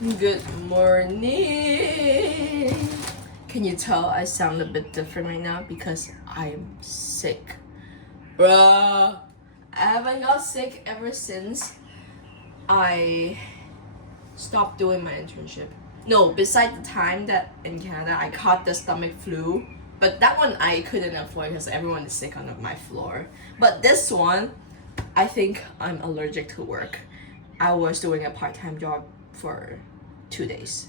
Good morning. Can you tell I sound a bit different right now because I'm sick? Bruh, I haven't got sick ever since I stopped doing my internship. No, beside the time that in Canada I caught the stomach flu, but that one I couldn't avoid because everyone is sick on my floor. But this one, I think I'm allergic to work. I was doing a part-time job for 2 days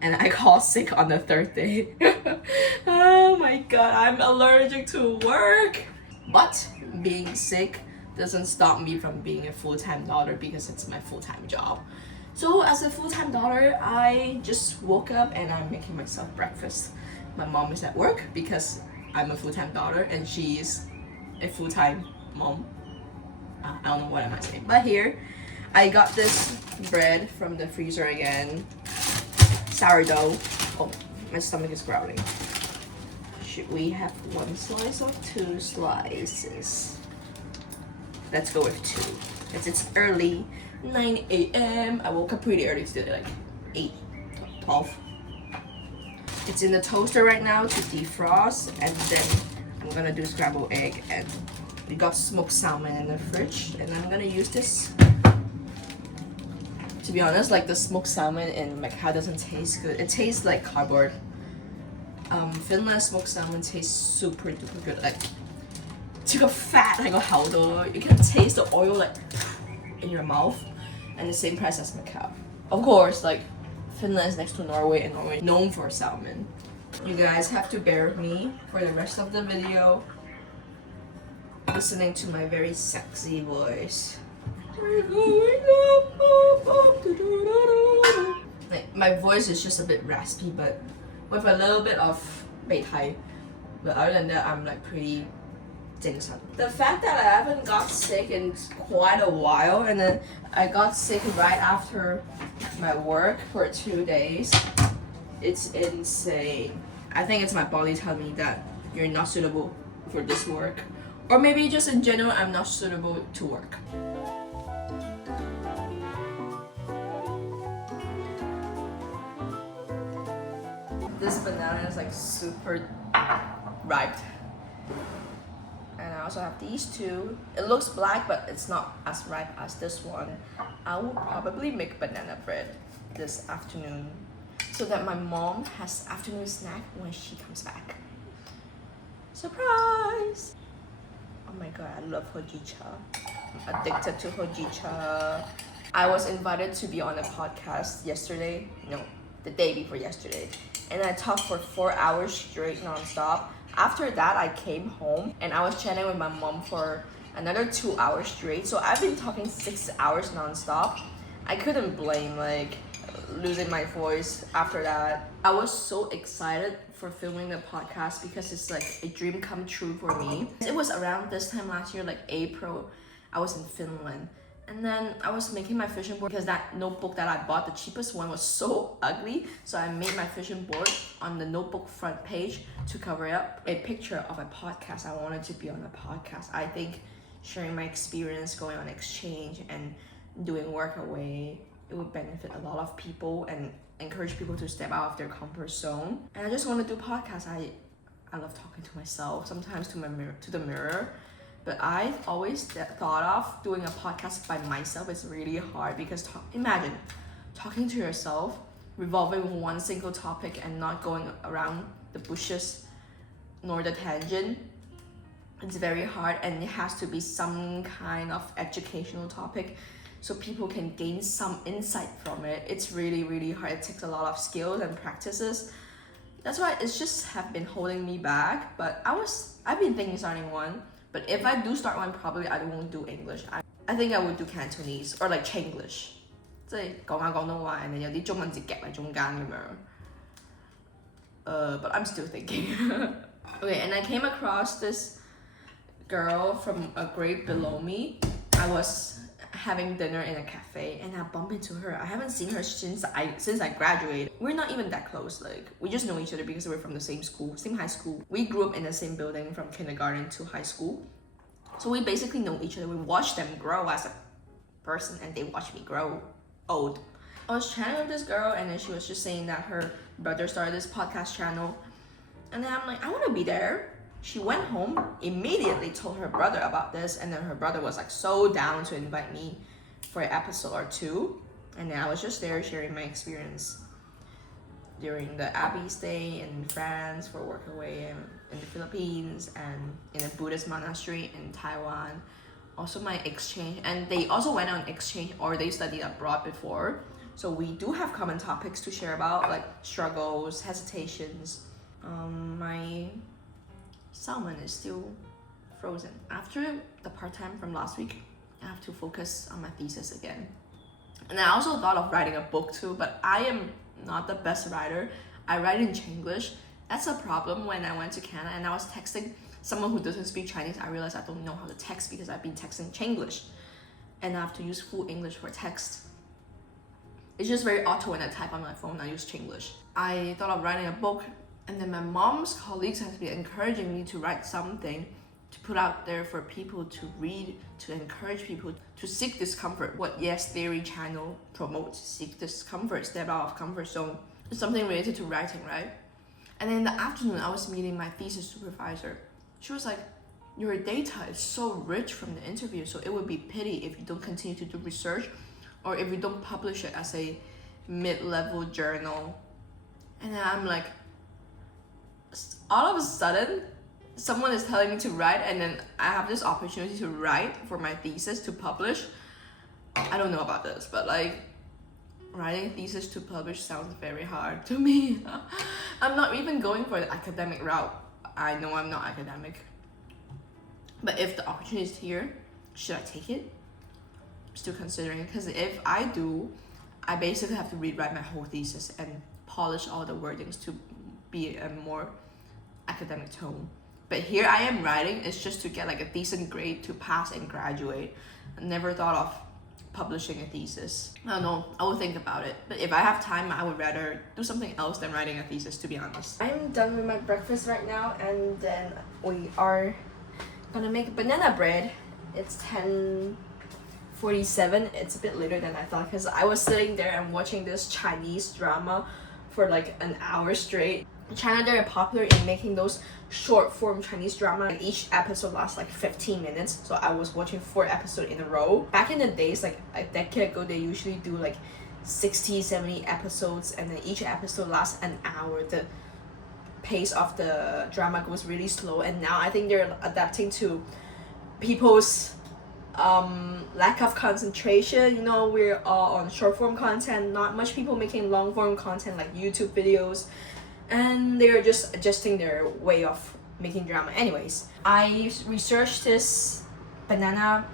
and I called sick on the third day. Oh my god, I'm allergic to work. But being sick doesn't stop me from being a full-time daughter because it's my full-time job. So as a full-time daughter, I just woke up and I'm making myself breakfast. My mom is at work because I'm a full-time daughter and she's a full-time mom. I don't know what am I saying, but here I got this bread from the freezer again. Sourdough. Oh, my stomach is growling. Should we have 1 slice or 2 slices? Let's go with 2. It's early, 9 a.m. I woke up pretty early today, like 8, 12. It's in the toaster right now to defrost, and then I'm gonna do scrambled egg, and we got smoked salmon in the fridge, and I'm gonna use this. To be honest, like the smoked salmon in Macau doesn't taste good. It tastes like cardboard. Finland smoked salmon tastes super duper good. Like, 這個 fat 喺個口度 you can taste the oil like in your mouth, and the same price as Macau. Of course, like Finland is next to Norway, and Norway is known for salmon. You guys have to bear with me for the rest of the video, listening to my very sexy voice. Like, my voice is just a bit raspy, but with a little bit of 鼻涕. But other than that, I'm like pretty 精神. The fact that I haven't got sick in quite a while, and then I got sick right after my work for 2 days, it's insane. I think it's my body telling me that you're not suitable for this work. Or maybe just in general, I'm not suitable to work. This banana is like super ripe. And I also have these two. It looks black, but it's not as ripe as this one. I will probably make banana bread this afternoon so that my mom has afternoon snack when she comes back. Surprise! Oh my god, I love hojicha. I'm addicted to hojicha. I was invited to be on a podcast yesterday. No, the day before yesterday. And I talked for 4 hours straight non-stop. After that, I came home and I was chatting with my mom for another 2 hours straight. So I've been talking 6 hours non-stop. I couldn't blame like losing my voice after that. I was so excited for filming the podcast because it's like a dream come true for me. It was around this time last year, like April, I was in Finland. And then I was making my vision board because that notebook that I bought, the cheapest one, was so ugly. So I made my vision board on the notebook front page to cover up a picture of a podcast. I wanted to be on a podcast. I think sharing my experience going on exchange and doing work away, it would benefit a lot of people and encourage people to step out of their comfort zone. And I just want to do podcasts. I love talking to myself, sometimes to the mirror. But I've always thought of doing a podcast by myself is really hard because imagine talking to yourself, revolving with one single topic and not going around the bushes nor the tangent. It's very hard, and it has to be some kind of educational topic so people can gain some insight from it. It's really, really hard. It takes a lot of skills and practices. That's why it's just have been holding me back. But I've been thinking starting one. But if I do start one, probably I won't do English. I think I would do Cantonese or like Chinglish. 即係講下廣東話，and then 有啲中文字夾喺中間咁樣。But I'm still thinking. Okay, and I came across this girl from a grade below me. I was having dinner in a cafe and I bumped into her. I haven't seen her since I graduated. We're not even that close. Like, we just know each other because we're from the same school, same high school. We grew up in the same building from kindergarten to high school. So we basically know each other. We watched them grow as a person and they watched me grow old. I was chatting with this girl, and then she was just saying that her brother started this podcast channel. And then I'm like, I want to be there. She went home, immediately told her brother about this, and then her brother was like so down to invite me for an episode or two. And then I was just there sharing my experience during the Abbey stay in France for work away in the Philippines and in a Buddhist monastery in Taiwan. Also my exchange, and they also went on exchange or they studied abroad before. So we do have common topics to share about, like struggles, hesitations. My salmon is still frozen. After the part-time from last week, I have to focus on my thesis again. And I also thought of writing a book too, but I am not the best writer. I write in Chinglish. That's a problem. When I went to Canada and I was texting someone who doesn't speak Chinese, I realized I don't know how to text because I've been texting Chinglish. And I have to use full English for text. It's just very auto when I type on my phone, I use Chinglish. I thought of writing a book, and then my mom's colleagues have been encouraging me to write something to put out there for people to read, to encourage people to seek discomfort. What Yes Theory channel promotes, seek discomfort, step out of comfort zone. It's something related to writing, right? And then in the afternoon, I was meeting my thesis supervisor. She was like, your data is so rich from the interview, so it would be pity if you don't continue to do research or if you don't publish it as a mid-level journal. And then I'm like, all of a sudden, someone is telling me to write, and then I have this opportunity to write for my thesis to publish. I don't know about this, but like writing a thesis to publish sounds very hard to me. I'm not even going for the academic route. I know I'm not academic. But if the opportunity is here, should I take it? I'm still considering, because if I do, I basically have to rewrite my whole thesis and polish all the wordings to be a more academic tone. But here I am writing, it's just to get like a decent grade to pass and graduate. I never thought of publishing a thesis. I don't know, I will think about it. But if I have time, I would rather do something else than writing a thesis, to be honest. I'm done with my breakfast right now, and then we are gonna make banana bread. It's 10:47. It's a bit later than I thought, because I was sitting there and watching this Chinese drama for like an hour straight. China, they're popular in making those short form Chinese drama, and each episode lasts like 15 minutes. So I was watching 4 episodes in a row. Back in the days, like a decade ago, they usually do like 60-70 episodes, and then each episode lasts an hour. The pace of the drama goes really slow, and now I think they're adapting to people's lack of concentration. You know, we're all on short form content, not much people making long form content like YouTube videos, and they're just adjusting their way of making drama. Anyways, I researched this banana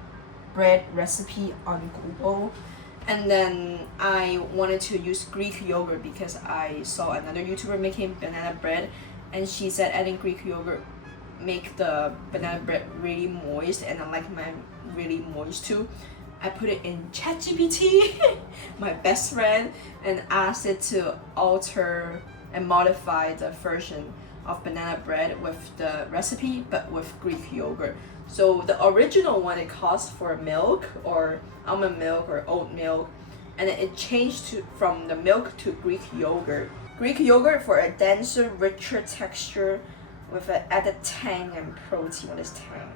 bread recipe on Google, and then I wanted to use Greek yogurt because I saw another YouTuber making banana bread, and she said adding Greek yogurt make the banana bread really moist, and I like mine really moist too. I put it in ChatGPT, my best friend, and asked it to alter and modify the version of banana bread with the recipe, but with Greek yogurt. So the original one, it calls for milk or almond milk or oat milk, and then it changed from the milk to Greek yogurt. Greek yogurt for a denser, richer texture with an added tang and protein. What is tang?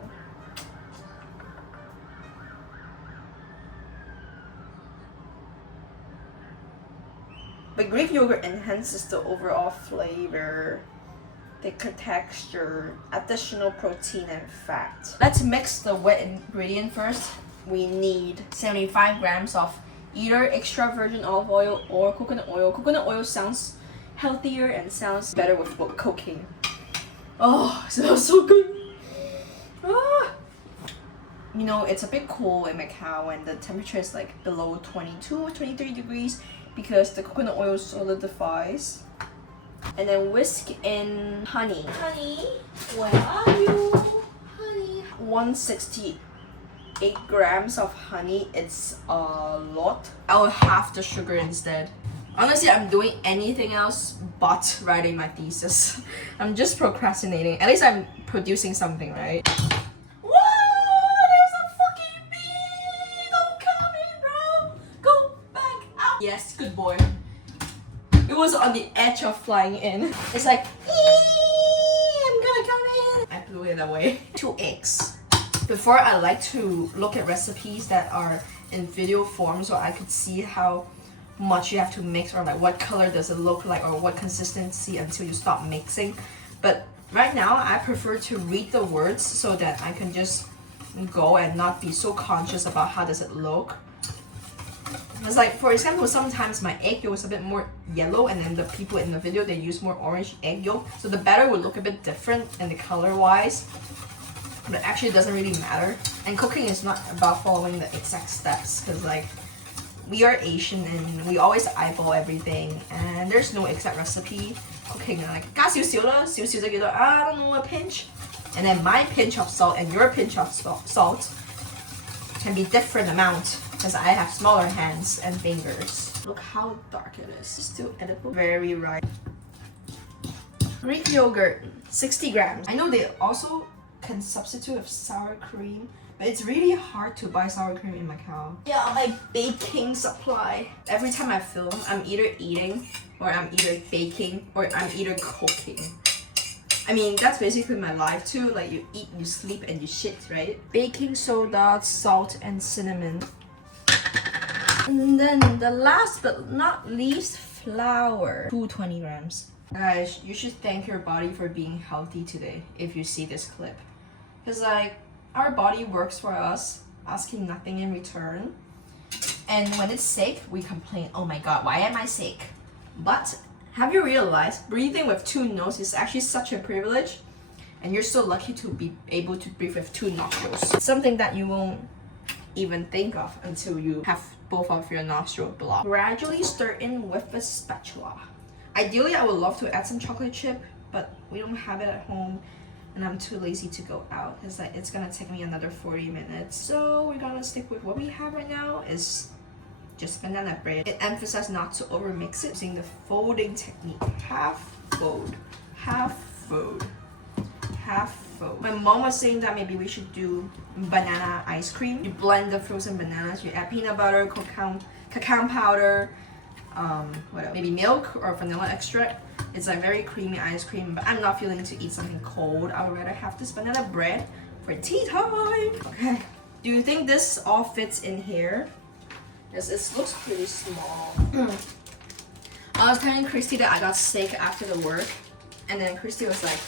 But Greek yogurt enhances the overall flavor, thicker texture, additional protein and fat. Let's mix the wet ingredient first. We need 75 grams of either extra virgin olive oil or coconut oil. Coconut oil sounds healthier and sounds better with cooking. Oh, it smells so good. Ah. You know, it's a bit cool in Macau when the temperature is like below 22 or 23 degrees because the coconut oil solidifies. And then whisk in honey. Honey, where are you? Honey. 168 grams of honey. It's a lot. I'll have the sugar instead. Honestly, I'm doing anything else but writing my thesis. I'm just procrastinating. At least I'm producing something, right? Whoa! There's a fucking bee! Don't come in, bro! Go back out! Yes, good boy. It was on the edge of flying in. It's like, I'm gonna come in. I blew it away. 2 eggs. Before, I like to look at recipes that are in video form so I could see how much you have to mix, or like what color does it look like, or what consistency until you stop mixing. But right now, I prefer to read the words so that I can just go and not be so conscious about how does it look. It's like, for example, sometimes my egg yolk is a bit more yellow, and then the people in the video, they use more orange egg yolk. So the batter will look a bit different in the color wise, but actually it doesn't really matter. And cooking is not about following the exact steps, because like, we are Asian and we always eyeball everything, and there's no exact recipe. Cooking, like, 加少少啦，少少就叫做 I don't know, a pinch. And then my pinch of salt and your pinch of salt can be different amount, because I have smaller hands and fingers. Look how dark it is. Still edible. Very ripe. Greek yogurt, 60 grams. I know they also can substitute with sour cream, but it's really hard to buy sour cream in Macau. Yeah, my baking supply. Every time I film, I'm either eating, or I'm either baking, or I'm either cooking. I mean, that's basically my life too. Like, you eat, you sleep, and you shit, right? Baking soda, salt, and cinnamon. And then the last but not least, flour. 220 grams. Guys, you should thank your body for being healthy today if you see this clip. Because like, our body works for us, asking nothing in return. And when it's sick, we complain, oh my god, why am I sick? But have you realized breathing with 2 noses is actually such a privilege? And you're so lucky to be able to breathe with 2 nostrils. It's something that you won't even think of until you have both of your nostrils blocked. Gradually stir in with a spatula. Ideally, I would love to add some chocolate chip, but we don't have it at home, and I'm too lazy to go out because like, it's gonna take me another 40 minutes. So we're gonna stick with what we have right now, is just banana bread. It emphasizes not to overmix it, using the folding technique. Half fold, half fold, half fold. My mom was saying that maybe we should do banana ice cream. You blend the frozen bananas, you add peanut butter, cacao powder, what else? Maybe milk or vanilla extract. It's like very creamy ice cream, but I'm not feeling to eat something cold. I would rather have this banana bread for tea time. Okay. Do you think this all fits in here? Yes, it looks pretty small. I was telling Christy that I got sick after the work, and then Christy was like,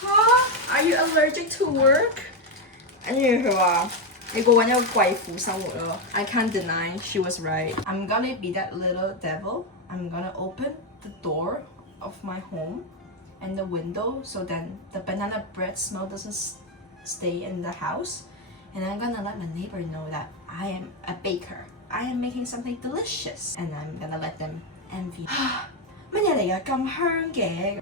huh? Are you allergic to work? And佢話你個揾一個貴婦生活咯. I can't deny she was right. I'm gonna be that little devil. I'm gonna open the door of my home and the window so then the banana bread smell doesn't stay in the house. And I'm gonna let my neighbor know that I am a baker. I am making something delicious. And I'm gonna let them envy. 乜嘢嚟㗎？咁香嘅?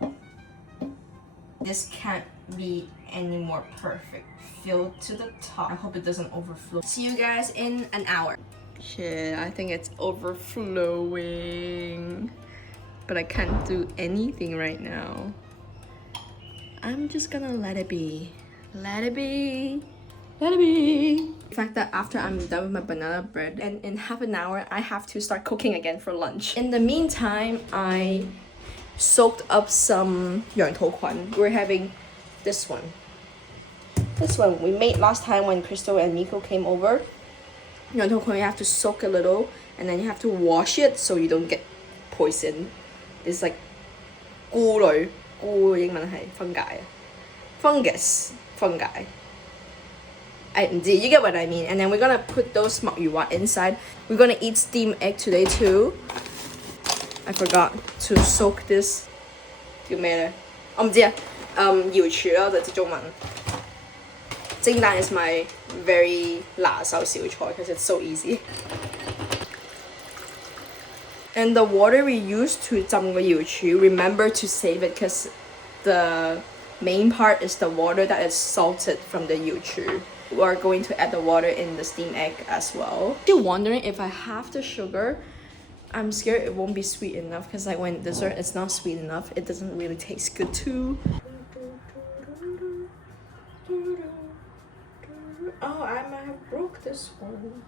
This can't be any more perfect. Filled to the top. I hope it doesn't overflow. See you guys in an hour. Shit, I think it's overflowing. But I can't do anything right now. I'm just gonna let it be. Let it be. Let it be. The fact that after I'm done with my banana bread, and in half an hour, I have to start cooking again for lunch. In the meantime, I soaked up some 羊肚菌. We're having this one. This one we made last time when Crystal and Miko came over. 羊肚菌 you have to soak a little, and then you have to wash it so you don't get poison. It's like 菇類，菇英文係 fungi. You get what I mean. And then we're gonna put those 墨魚滑 inside. We're gonna eat steamed egg today too. I forgot to soak this. 叫咩咧？我唔知啊。瑤柱啦，就知中文。蒸蛋 is my very 拿手小菜 because it's so easy. And the water we use to 浸個瑤柱, remember to save it because the main part is the water that is salted from the 瑤柱. We are going to add the water in the steamed egg as well. Still wondering if I have the sugar. I'm scared it won't be sweet enough because like when dessert is not sweet enough, it doesn't really taste good too. Oh, I might have broke this one.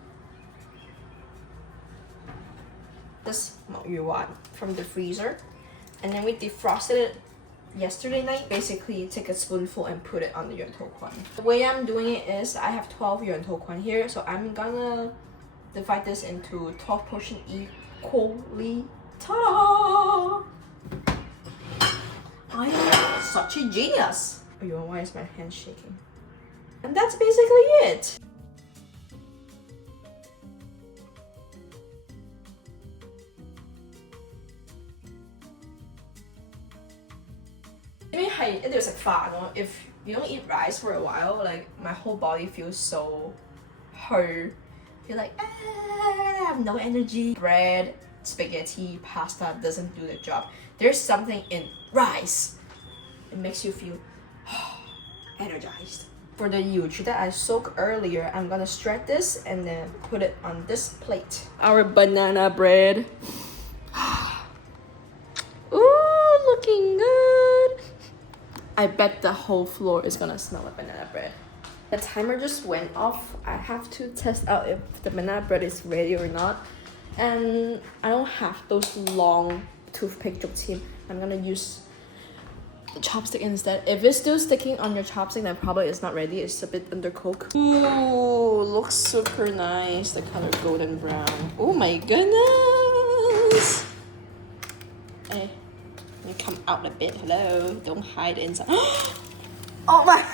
this 墨魚丸 from the freezer, and then we defrosted it yesterday night. Basically, take a spoonful and put it on the 羊頭菌. The way I'm doing it is I have 12 羊頭菌 here, so I'm gonna divide this into 12 portions equally. Ta-da! I am such a genius. Oh, why is my hand shaking? And that's basically it. 因為係一定要食飯咯。If you don't eat rice for a while, like my whole body feels so hurt. You're like, I have no energy. Bread, spaghetti, pasta doesn't do the job. There's something in rice. It makes you feel energized. For the yuzu that I soaked earlier, I'm gonna stretch this and then put it on this plate. Our banana bread. Ooh, looking good. I bet the whole floor is gonna smell like banana bread. The timer just went off. I have to test out if the banana bread is ready or not. And I don't have those long toothpick team. I'm gonna use the chopstick instead. If it's still sticking on your chopstick, then probably it's not ready. It's a bit undercooked. Ooh, looks super nice. The color golden brown. Oh my goodness. Hey, let me come out a bit. Hello, don't hide inside. Oh my.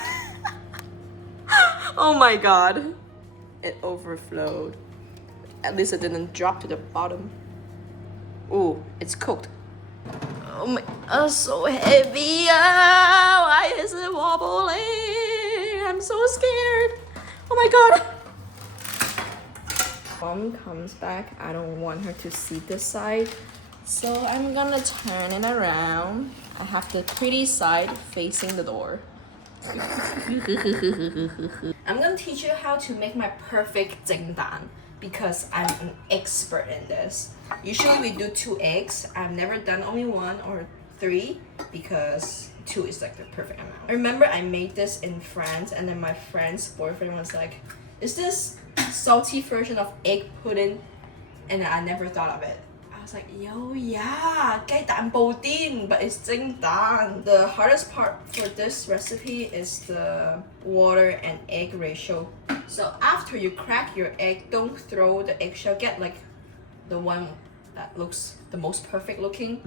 Oh my god. It overflowed. At least it didn't drop to the bottom. Ooh, it's cooked. Oh my, so heavy. Why is it wobbling? I'm so scared. Oh my god. Mom comes back. I don't want her to see this side. So I'm gonna turn it around. I have the pretty side facing the door. I'm gonna teach you how to make my perfect 蒸蛋 because I'm an expert in this. Usually we do 2 eggs. I've never done only 1 or 3 because 2 is like the perfect amount. I remember I made this in France and then my friend's boyfriend was like, is this salty version of egg pudding? And I never thought of it. I was like, yo, yeah, 雞蛋布丁, but it's 蒸蛋. The hardest part for this recipe is the water and egg ratio. So after you crack your egg, don't throw the eggshell. Get like the one that looks the most perfect looking.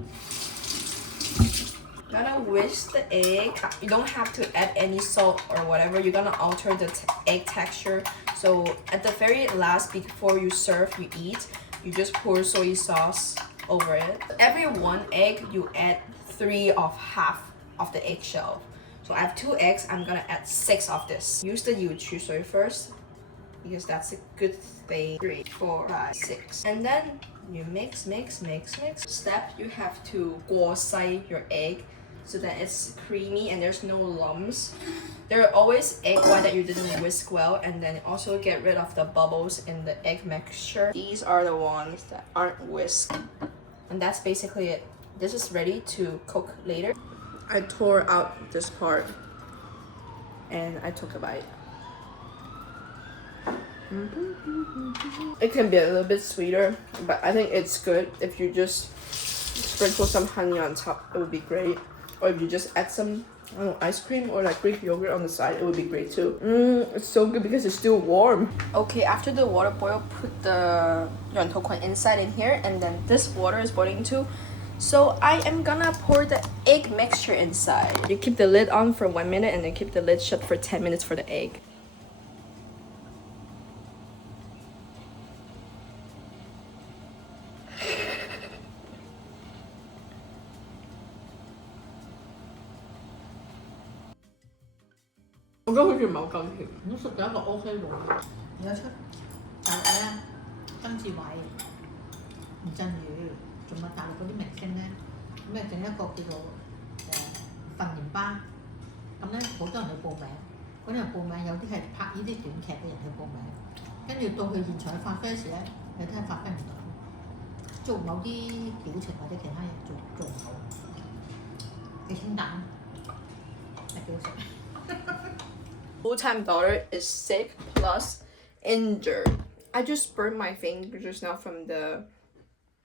Gonna whisk the egg. You don't have to add any salt or whatever. You're gonna alter the egg texture. So at the very last, before you serve, you eat, you just pour soy sauce over it. Every 1 egg, you add 3 of half of the eggshell. So I have 2 eggs, I'm gonna add 6 of this. Use the yuzu soy first, because that's a good thing. 3, 4, 5, 6. And then you mix. Step, you have to 過篩 your egg so that it's creamy and there's no lumps. There are always egg white that you didn't whisk well, and then also get rid of the bubbles in the egg mixture. These are the ones that aren't whisked. And that's basically it. This is ready to cook later. I tore out this part and I took a bite. It can be a little bit sweeter, but I think it's good if you just sprinkle some honey on top. It would be great. Or if you just add some, I don't know, ice cream or like Greek yogurt on the side, it would be great too. It's so good because it's still warm. Okay, after the water boil, put the 羊頭菌 inside in here, and then this water is boiling too. So I am gonna pour the egg mixture inside. You keep the lid on for 1 minute and then keep the lid shut for 10 minutes for the egg. I覺得好似唔係好夠甜，都食咗一個 OK 喎。有出大陸咧，曾志偉、吳鎮宇，仲有大陸嗰啲明星咧，咁整一個叫做訓練班，咁咧好多人去報名，嗰啲人報名有啲係拍呢啲短劇嘅人去報名，跟住到佢現場去發揮時咧，有啲係發揮唔到，做某啲表情或者其他嘢做唔到，幾清淡，係幾好食。Full-time daughter is sick plus injured. I just burned my finger just now from the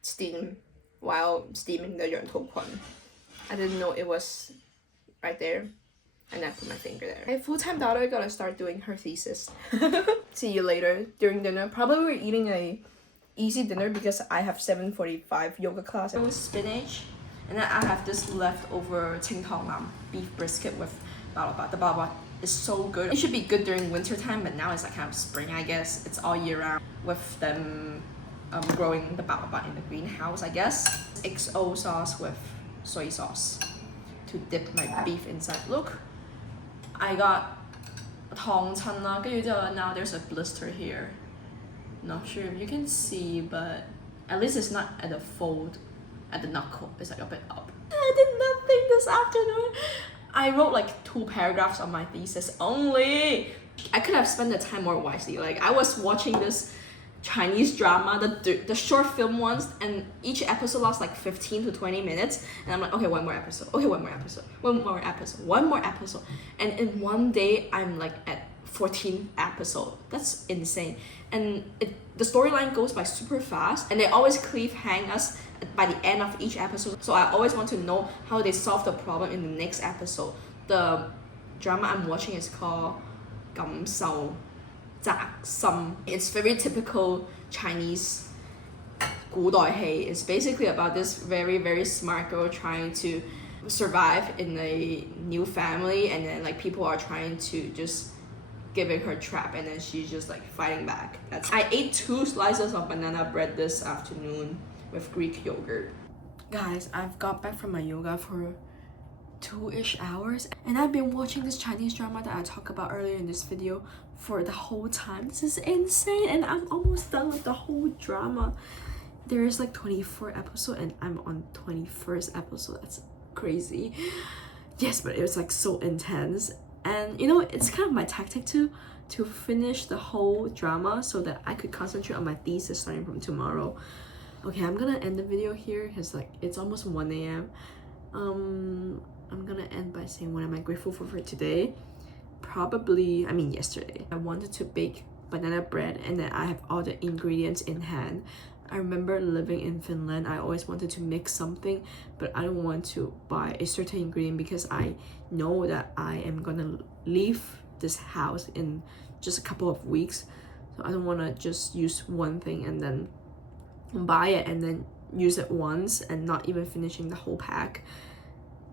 steam while steaming the 羊头宽. I didn't know it was right there. And I put my finger there. My full-time daughter gotta start doing her thesis. See you later during dinner. Probably we're eating a easy dinner because I have 7:45 yoga class. It was spinach, and then I have this leftover lam beef brisket with balaba. The balaba is so good. It should be good during winter time, but now it's like kind of spring, I guess. It's all year round with them growing the balaba in the greenhouse, I guess. XO sauce with soy sauce to dip my beef inside. Look, I got now there's a blister here. Not sure if you can see, but at least it's not at the fold, at the knuckle. It's like a bit up. I did nothing this afternoon. I wrote like 2 paragraphs on my thesis only. I could have spent the time more wisely. Like I was watching this Chinese drama, the short film ones, and each episode lasts like 15 to 20 minutes, and I'm like, okay, one more episode, okay, one more episode, one more episode, and in one day I'm like at 14 episodes. That's insane. And the storyline goes by super fast, and they always cliffhang us by the end of each episode, so I always want to know how they solve the problem in the next episode. The drama I'm watching is called 感受 It's very typical Chinese 古代戲. It's basically about this very, very smart girl trying to survive in a new family, and then like people are trying to just giving her trap, and then she's just like fighting back. I ate 2 slices of banana bread this afternoon with Greek yogurt. Guys, I've got back from my yoga for 2-ish hours, and I've been watching this Chinese drama that I talked about earlier in this video for the whole time. This is insane, and I'm almost done with the whole drama. There is like 24 episodes, and I'm on 21st episode. That's crazy. Yes, but it was like so intense, and you know, it's kind of my tactic to finish the whole drama so that I could concentrate on my thesis starting from tomorrow. Okay, I'm gonna end the video here because like it's almost 1 a.m. I'm gonna end by saying what am I grateful for today. Probably, yesterday. I wanted to bake banana bread, and then I have all the ingredients in hand. I remember living in Finland, I always wanted to make something, but I don't want to buy a certain ingredient because I know that I am gonna leave this house in just a couple of weeks. So I don't want to just use one thing and then buy it and then use it once and not even finishing the whole pack.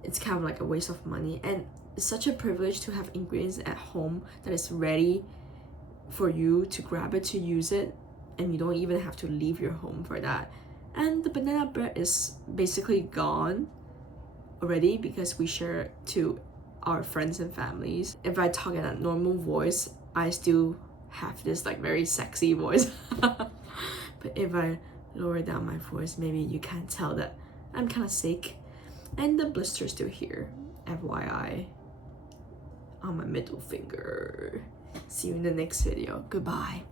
It's kind of like a waste of money, and it's such a privilege to have ingredients at home that is ready for you to grab it, to use it, and you don't even have to leave your home for that. And the banana bread is basically gone already because we share it to our friends and families. If I talk in a normal voice, I still have this like very sexy voice. But if I lower down my voice, maybe you can't tell that I'm kind of sick. And the blister's still here, FYI, on my middle finger. See you in the next video. Goodbye.